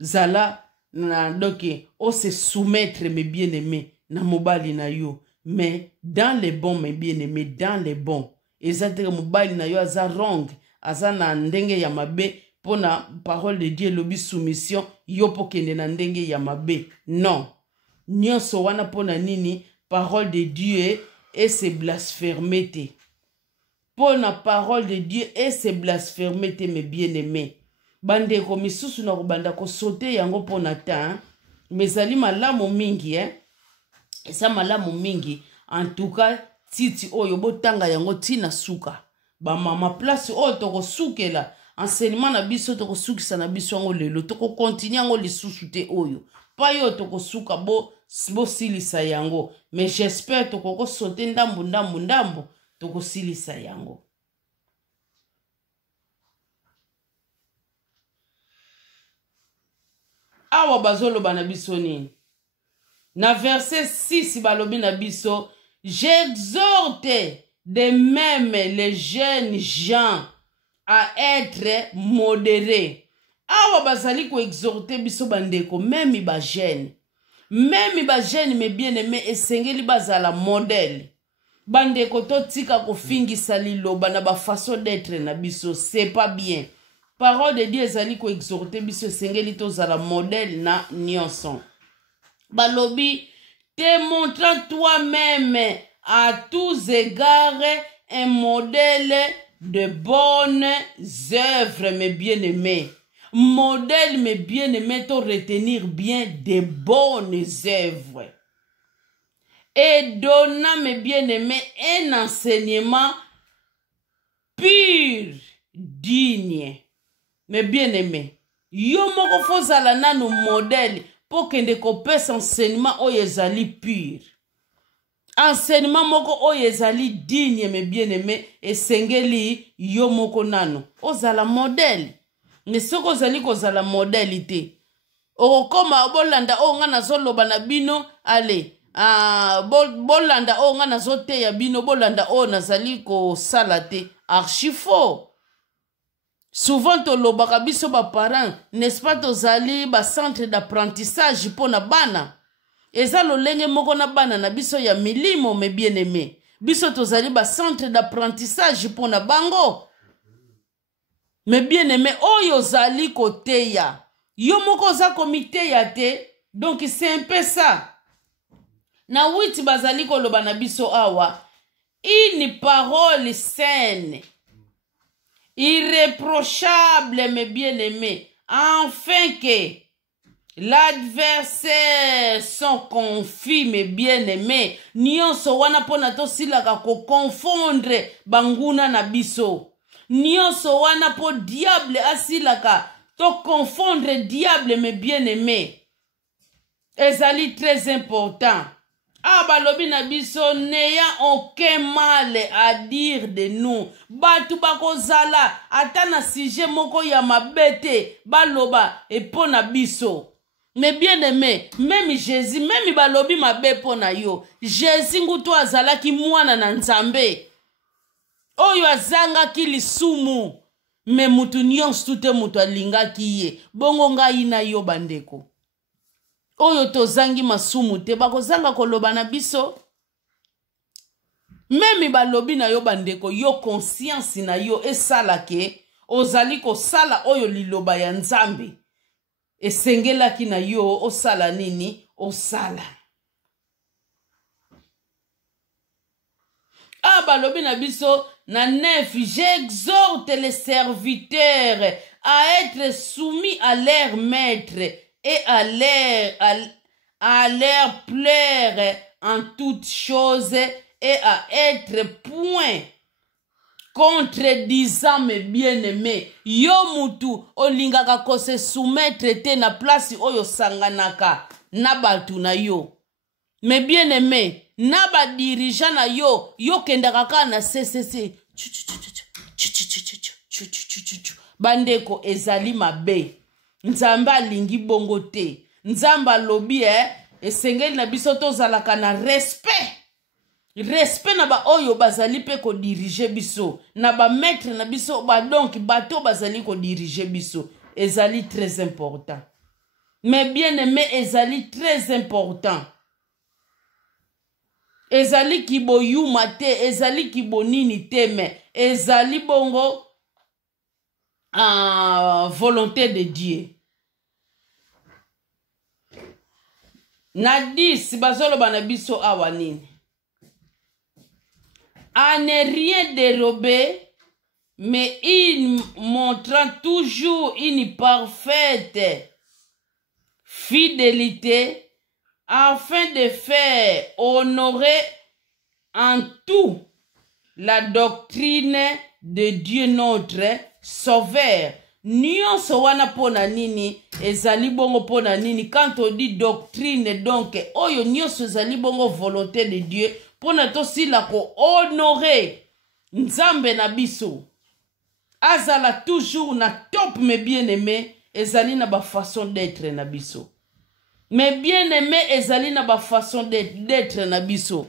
Zala na doke o se soumettre mes bien-aimés na mobali na yo. Mais dans les bons mes bien-aimés dans les bons. Ezateke mobali na yo aza wrong aza na ndenge ya mabe. Pona parole de Dieu lobi soumission yopo kende na ndenge ya mabe. Non. Nyonso wana pona nini parole de Dieu et se blasphémer te. Pona parole de Dieu et se blasphémer te mes bien-aimés. Bandeko misusu na kubanda ko sote yango pona ta. Mezali malamu mingi Esa malamu mingi. En tout cas titi oyo botanga yango tina suka. Ba mama place oyo toko sukela. Enseignement na biso toko sukisa na biso yango lelo toko continue yango lisusu te oyo pa yo toko suka bo silisa yango mais j'espère toko ko sauter ndambu toko silisa yango. Awa bazolo bana biso nini na verset 6 balobi na biso j'exhorte de même les jeunes gens à être modéré. Awa bazali ko exhorter biso bandeko même ba jeune mes bien-aimés esengeli bazala modèle Bandeko totika kofingisa liloba na ba façon d'être na biso, c'est pas bien. Parole de Dieu ezali ko exhorter biso sengeli tozala modèle na nyonso. Balobi, te montrant toi-même à tous égards un modèle de bonnes œuvres, mes bien-aimés. Modèle, mes bien-aimés, to retenir bien des bonnes œuvres. Et donnant, mes bien-aimés, un enseignement pur, digne. Mes bien-aimés, yo moko fozala nanu modèle pour que ne kopesa enseignement oyo ezali pur. Enseignement moko oyo ezali digne, mes bien-aimés, esengeli yo moko nanu ozala modèle. Ne soko ozali kozala modèle te. Okoma bolanda o nga nazoloba na bino, ale bolanda o nga nazoteya bino, bolanda o nazali kosala te. Archi faux. Souvent tolobaka biso ba parents, n'est-ce pas, tozali ba centre d'apprentissage pour na bana. Eza lolenge moko na bana na biso ya milimo, mes bien-aimés. Biso tozali ba centre d'apprentissage pour na bango. Mes bien-aimés, oyo zali koteya. Yo moko za komiteya te. Donc c'est un peu ça. Na witi bazali koloba na biso awa. Une parole saine, irréprochable, mes bien-aimés, afin que l'adversaire son conflit, mes bien-aimés, nyonso wana pona to silaka ko confondre banguna na biso. Nyonso wana po diable asilaka to confondre diable, mes bien-aimés. Ezali très important. Balobi na biso, n'ayant aucun mal à dire de nous. Batu bakozala atana sujet moko ya mabete baloba epona biso. Mais bien aimé, même Jésus, même balobi mabe pona yo. Jésus ngutu azalaki mwana na Nzambe. Oyo azanga ki lisumu. Me mutu nyonso tute mutu alingaki ye. Bongo ngai na yo bandeko. Oyo tozangi masumu te bakozanga koloba na biso. Memi balobi na yo bandeko, yo conscience na yo esala ke ozali kosala oyo liloba ya Nzambe. Esengelaki na yo osala nini? Osala. Balobi na biso na 9, j'exhorte les serviteurs à être soumis à leur maître et à leur plaire en toutes choses et à être point contredisant, mes bien-aimés. Yo mutu olingaka ko se soumettre te na place oyo sanganaka na batu na yo. Mes bien-aimés, na ba dirigeant na yo, yo kendaka ka na CCC. Bandeko ezali mabe. Nzambe alingi bongo te. Nzambe alobi esengeli na biso tozalaka na respect. Respect na ba oyo bazali pe ko dirige biso. Na ba maître na biso ba donc bato bazali ko dirige biso. Ezali très important. Mais bien aimé, ezali très important. Ezali kiboyuma te, ezali kibonini te, mais ezali bongo volonté de Dieu. Na 10 bazolo banabiso awanini. À ne rien dérober, mais il montrant toujours une parfaite fidélité afin de faire honorer en tout la doctrine de Dieu notre Sauveur. Nyonso wana pona nini ezali bongo pona nini. Quand on dit doctrine, donc oyo nyonso ezali bongo volonté de Dieu pona to sila ko honorer Nzambe na biso. Azala toujours na top, mes bien-aimés, ezali na ba façon d'être na biso. Mes bien-aimés, ezali na ba façon d'être na biso.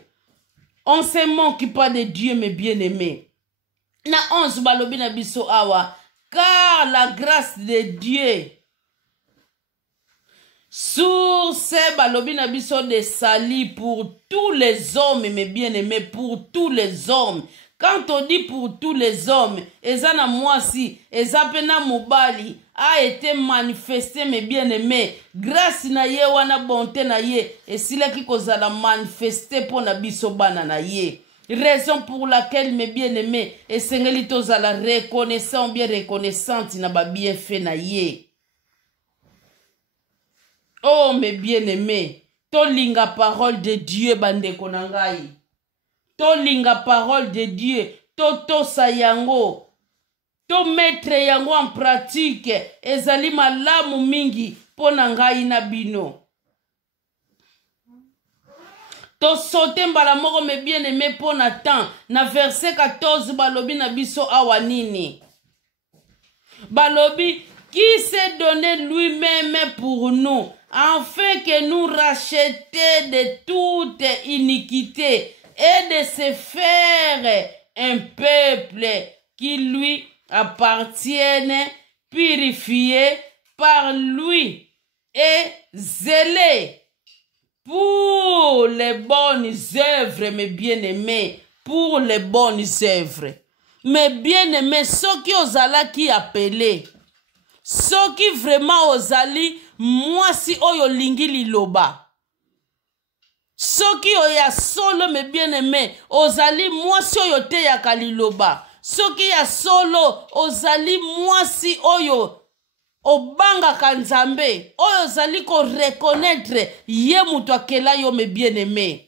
On se manque pas de Dieu, mes bien-aimés. Na 11 balobi na biso awa. Car la grâce de Dieu Source balobi na biso de salut pour tous les hommes, mes bien-aimés, pour tous les hommes. Quand on dit pour tous les hommes, Ezana Mwasi, Ezapena Mobali a été manifesté, mes bien-aimés. Grâce na ye wana bonté na ye, et sila ki kozala manifesté pour na biso bana na ye. Raison pour laquelle, mes bien-aimés, et sengeli tozala reconnaissant, bien reconnaissante na ba bienfait na ye. Oh, mes bien-aimés, tolinga parole de Dieu, bande konangai. Tolinga parole de Dieu, totosa yango, to mettre yango en pratique, ezali malamu mingi, pona ngai na bino. To sote mbala moko, mes bien-aimés, pona temps, na verset 14, balobi na biso awanini. Balobi, qui s'est donné lui-même pour nous, afin que nous rachetions de toute iniquité et de se faire un peuple qui lui appartienne, purifié par lui et zélé pour les bonnes œuvres, mes bien-aimés, pour les bonnes œuvres. Mes bien-aimés, ceux qui osala qui appelé, ceux qui vraiment osali, moi si oyo lingi liloba. Soki oya solo, mes bien-aimés, ozali moi si oyo te ya kaliloba. Soki ya solo, ozali moi si oyo obanga kanzambe. Oyo ozali ko reconnaître ye mutu akela yo, mes bien-aimés.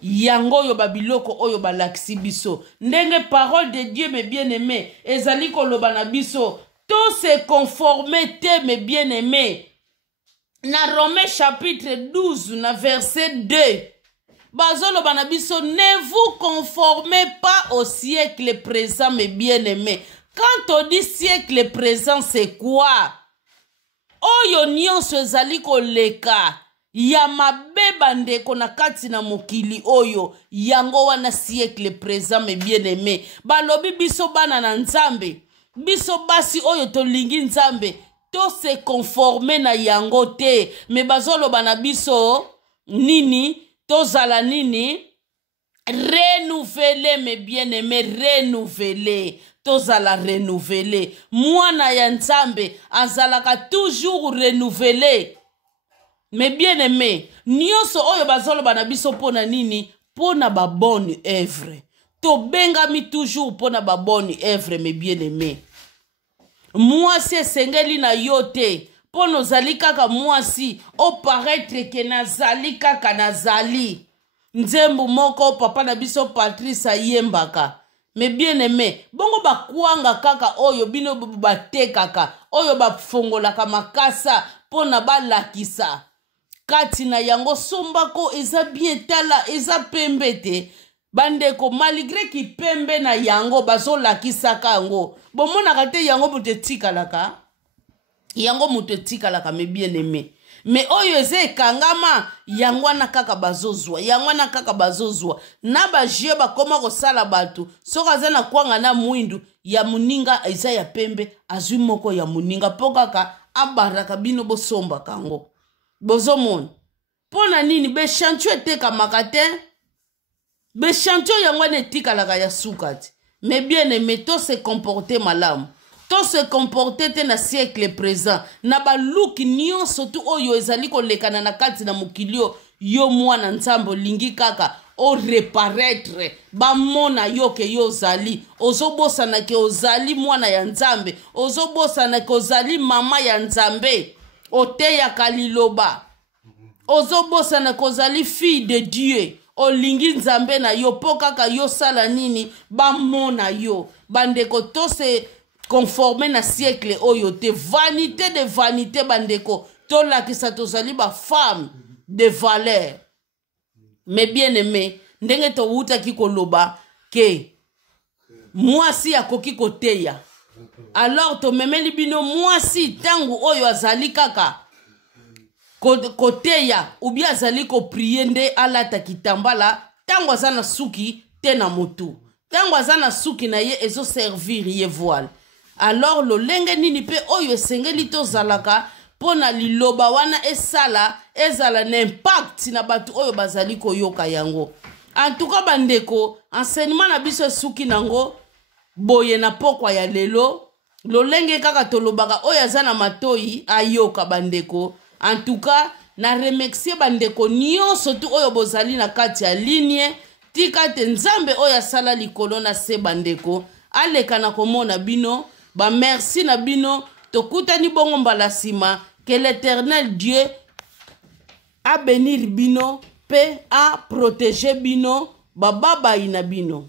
Yango yo babiloko oyo balakisi biso. Ndenge parole de Dieu, mes bien-aimés, ezali ko loba na biso. Tout se conformer te, mes bien-aimés. Na Romains chapitre 12, na verset 2. Bazolo banabiso, ne vous conformez pas au siècle présent, mes bien-aimés. Quand on dit siècle présent, c'est quoi? Oyo nyonso ezali koleka. Ya mabeba ndeko na kati na mokili oyo. Yango wana siècle présent, mes bien-aimés. Balobi biso bana na nzambe. Biso basi oyo tolingi nzambe. To se conformer na yango te. Me bazolo bana biso nini, to zala nini, renouveler, mes bien-aimés, renouveler. To zala renouveler. Mwana ya nzambe azalaka toujours renouveler. Mes bien-aimés, nyonso oyo bazolo bana biso pona nini, pona ba bonne œuvre. To bengami toujours pona ba bonne œuvre, mes bien-aimés. Mwasi esengeli na yote, pono zali kaka mwasi, o paraître ke nazali kaka nazali. Nzembu moko papa na biso Patrice ayembaka. Mais bien aimé, bongo bakwanga kaka oyo bino bate kaka, oyo bafongolaka makasa, pona balakisa. Kati na yango sombako eza bien tala, eza pembe te. Bandeko, malgré ki pembe na yango bazo lakisaka yango. Bomona kate yango mute tika laka. Yango mute tika laka, me bien aimé. Me oyo eze kangama yango na kaka bazozwa. Yango na kaka bazozwa. Na bajie bakoma kosala batu. Soka zana kwanga na muindu ya muninga eza ya pembe. Azui moko ya muninga. Pokaka abaraka bino bosomba kango. Bozomon. Pona nini be chancho eteka makate. Be chancho yango ne tika laka ya sukati. Mais bien aimé, to se comporter malamu. To se comporter te na siècle présent. Na ba look nyon surtout oyo ezali ko lekana na kati na mukilio. Yo mwana nzambo lingi kaka. O reparaître. Ba mona yo ke yo zali. Ozo bosa na ke ozali mwana ya nzambe. Ozo bosa na ke ozali mama ya nzambe. Ote ya kaliloba. Ozo bosa na ke ozali fille de Dieu. Olingi nzambe na yo po kaka yo sala nini ba mona yo. Bandeko to se conformer na siècle oyo te. Vanité de vanité bandeko. To la ki sa tozali ba femme de valeur. Mais bien aimé, ndenge to wuta ki koloba ke mwasi akoki koteya. Alors to memeli bino mwasi tangu oyo azali kaka koteya ou bien azali ko prier nde alata kitambala tango azana suki te na motu. Tango azana suki na ye ezo servir ye voile. Alors lo lenge nini pe oyo esengeli to zalaka pona liloba wana esala ezala na impact na batu oyo bazali koyoka yango. En tout cas bandeko, enseignement na biso suki nango boye na pokwa ya lelo lolenge kaka tolobaka oyo aza na matoi ayoka bandeko. En tout cas na remercier bandeko nyonso tu oyo bozali na kati ya ligne tika te nzambe oyo asala likolo na se bandeko aleka na komona bino ba merci na bino tokutani bongo mbala sima. Que l'Éternel Dieu a bénir bino, paix a protéger bino, baba ina bino.